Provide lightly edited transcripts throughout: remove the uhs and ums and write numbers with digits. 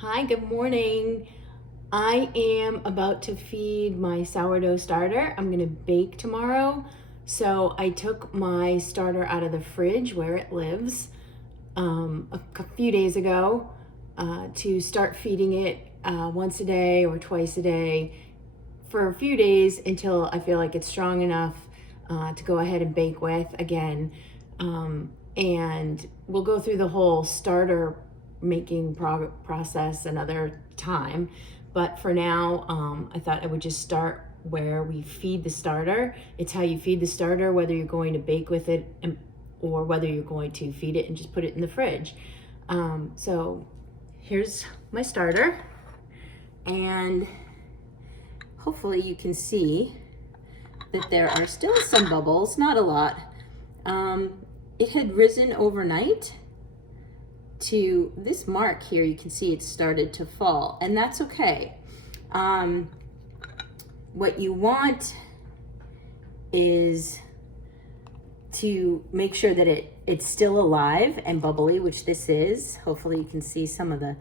Hi, good morning. I am about to feed my sourdough starter. I'm gonna bake tomorrow. So I took my starter out of the fridge where it lives a few days ago to start feeding it once a day or twice a day for a few days until I feel like it's strong enough to go ahead and bake with again. And we'll go through the whole starter making process another time. But for now, I thought I would just start where we feed the starter. It's how you feed the starter, whether you're going to bake with it or whether you're going to feed it and just put it in the fridge. So here's my starter, and hopefully you can see that there are still some bubbles, not a lot. It had risen overnight to this mark here. You can see it started to fall, and that's okay. What you want is to make sure that it's still alive and bubbly, which this is. Hopefully you can see some of the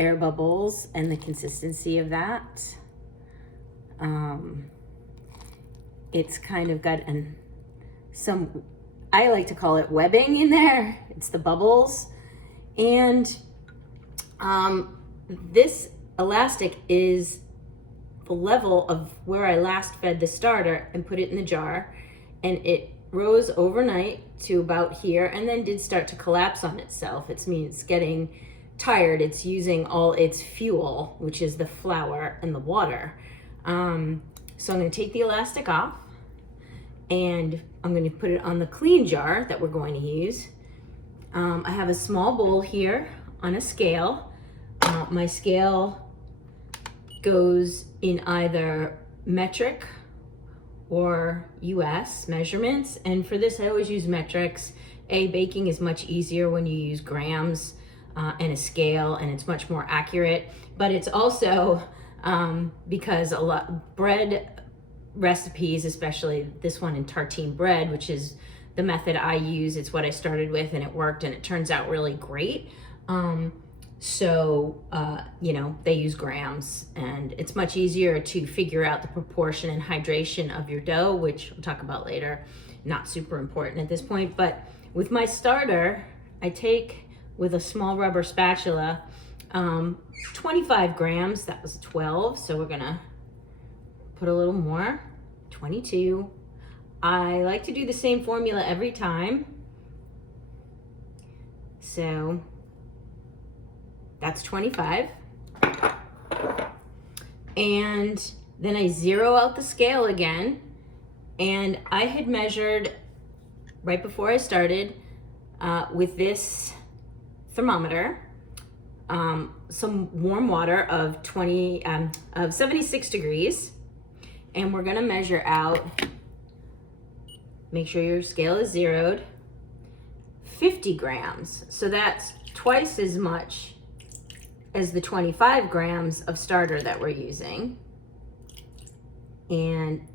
air bubbles and the consistency of that. It's kind of got some, I like to call it webbing in there. It's the bubbles. And this elastic is the level of where I last fed the starter and put it in the jar. And it rose overnight to about here and then did start to collapse on itself. It means it's getting tired. It's using all its fuel, which is the flour and the water. So I'm going to take the elastic off, and I'm going to put it on the clean jar that we're going to use. I have a small bowl here on a scale. My scale goes in either metric or US measurements, and for this I always use metrics. Baking is much easier when you use grams and a scale, and it's much more accurate. But it's also because a lot bread recipes, especially this one in tartine bread, which is the method I use, it's what I started with and it worked and it turns out really great. They use grams, and it's much easier to figure out the proportion and hydration of your dough, which we'll talk about later. Not super important at this point, but with my starter, I take with a small rubber spatula 25 grams. That was 12, so we're gonna put a little more, 22. I like to do the same formula every time. So that's 25. And then I zero out the scale again. And I had measured right before I started with this thermometer some warm water of 76 degrees. And we're gonna measure out, make sure your scale is zeroed, 50 grams. So that's twice as much as the 25 grams of starter that we're using. And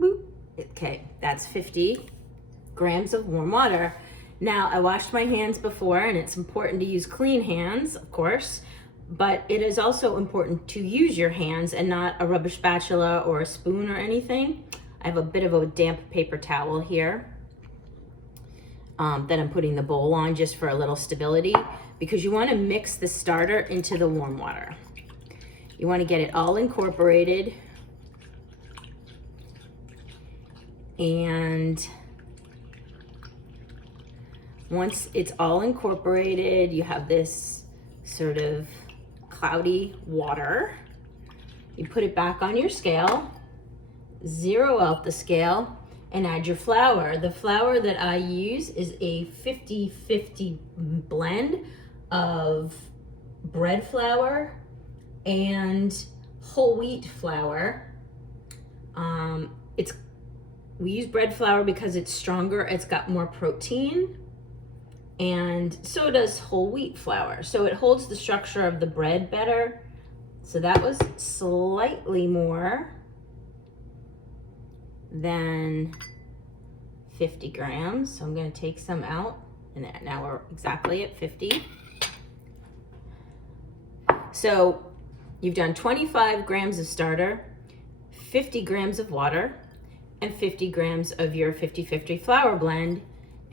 boop, okay, that's 50 grams of warm water. Now, I washed my hands before, and it's important to use clean hands, of course, but it is also important to use your hands and not a rubber spatula or a spoon or anything. I have a bit of a damp paper towel here that I'm putting the bowl on just for a little stability, because you want to mix the starter into the warm water. You want to get it all incorporated, and once it's all incorporated, you have this sort of cloudy water. You put it back on your scale, zero out the scale, and add your flour. The flour that I use is a 50-50 blend of bread flour and whole wheat flour. We use bread flour because it's stronger, it's got more protein, and so does whole wheat flour. So it holds the structure of the bread better. So that was slightly more than 50 grams. So I'm going to take some out, and now we're exactly at 50. So you've done 25 grams of starter, 50 grams of water, and 50 grams of your 50-50 flour blend,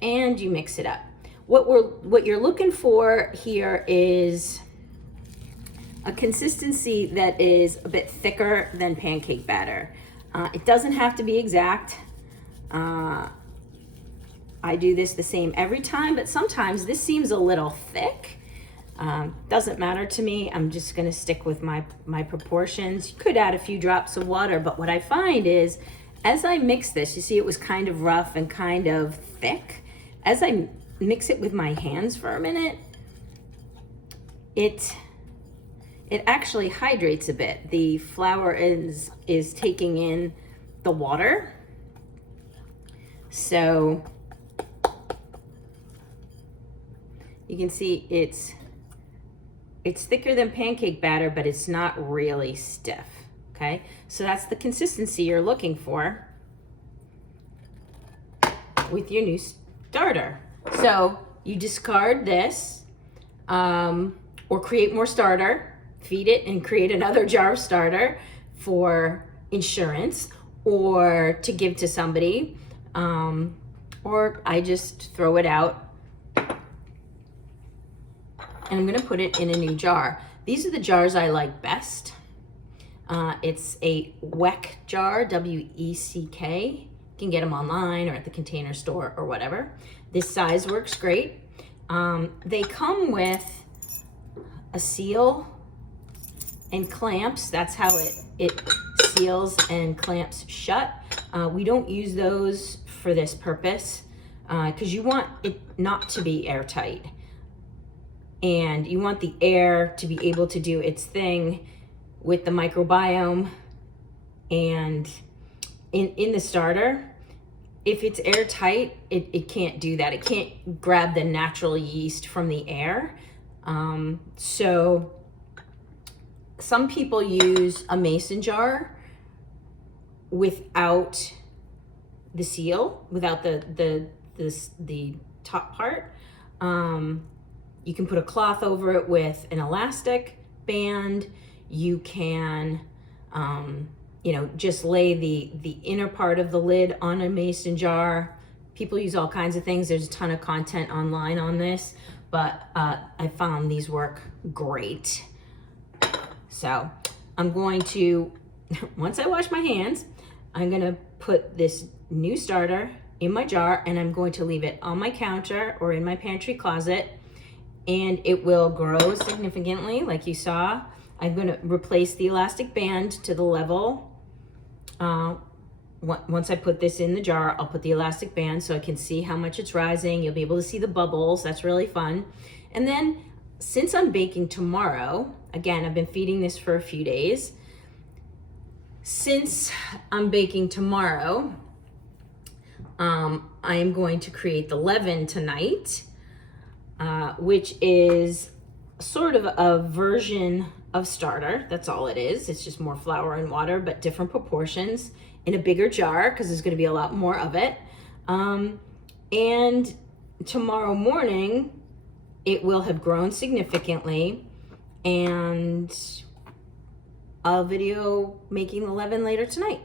and you mix it up. What you're looking for here is a consistency that is a bit thicker than pancake batter. It doesn't have to be exact. I do this the same every time, but sometimes this seems a little thick. Doesn't matter to me. I'm just gonna stick with my proportions. You could add a few drops of water, but what I find is as I mix this, you see it was kind of rough and kind of thick. As I mix it with my hands for a minute, it actually hydrates a bit. The flour is taking in the water. So you can see it's thicker than pancake batter, but it's not really stiff, okay? So that's the consistency you're looking for with your new starter. So you discard this or create more starter, feed it and create another jar of starter for insurance or to give to somebody, or I just throw it out and I'm gonna put it in a new jar. These are the jars I like best. It's a WECK jar, W-E-C-K. You can get them online or at the Container Store or whatever. This size works great. They come with a seal and clamps. That's how it seals and clamps shut. We don't use those for this purpose because you want it not to be airtight. And you want the air to be able to do its thing with the microbiome. And in the starter, if it's airtight, it can't do that. It can't grab the natural yeast from the air. So some people use a mason jar without the seal, without the top part. You can put a cloth over it with an elastic band. You can, just lay the inner part of the lid on a mason jar. People use all kinds of things. There's a ton of content online on this, but I found these work great. So I'm going to, once I wash my hands, I'm gonna put this new starter in my jar and I'm going to leave it on my counter or in my pantry closet, and it will grow significantly like you saw. I'm gonna replace the elastic band to the level. Once I put this in the jar, I'll put the elastic band so I can see how much it's rising. You'll be able to see the bubbles. That's really fun. And then since I'm baking tomorrow, again, I've been feeding this for a few days. Since I'm baking tomorrow, I am going to create the leaven tonight, which is sort of a version of starter. That's all it is. It's just more flour and water, but different proportions in a bigger jar because there's going to be a lot more of it. And tomorrow morning, it will have grown significantly, and I'll video making the leaven later tonight.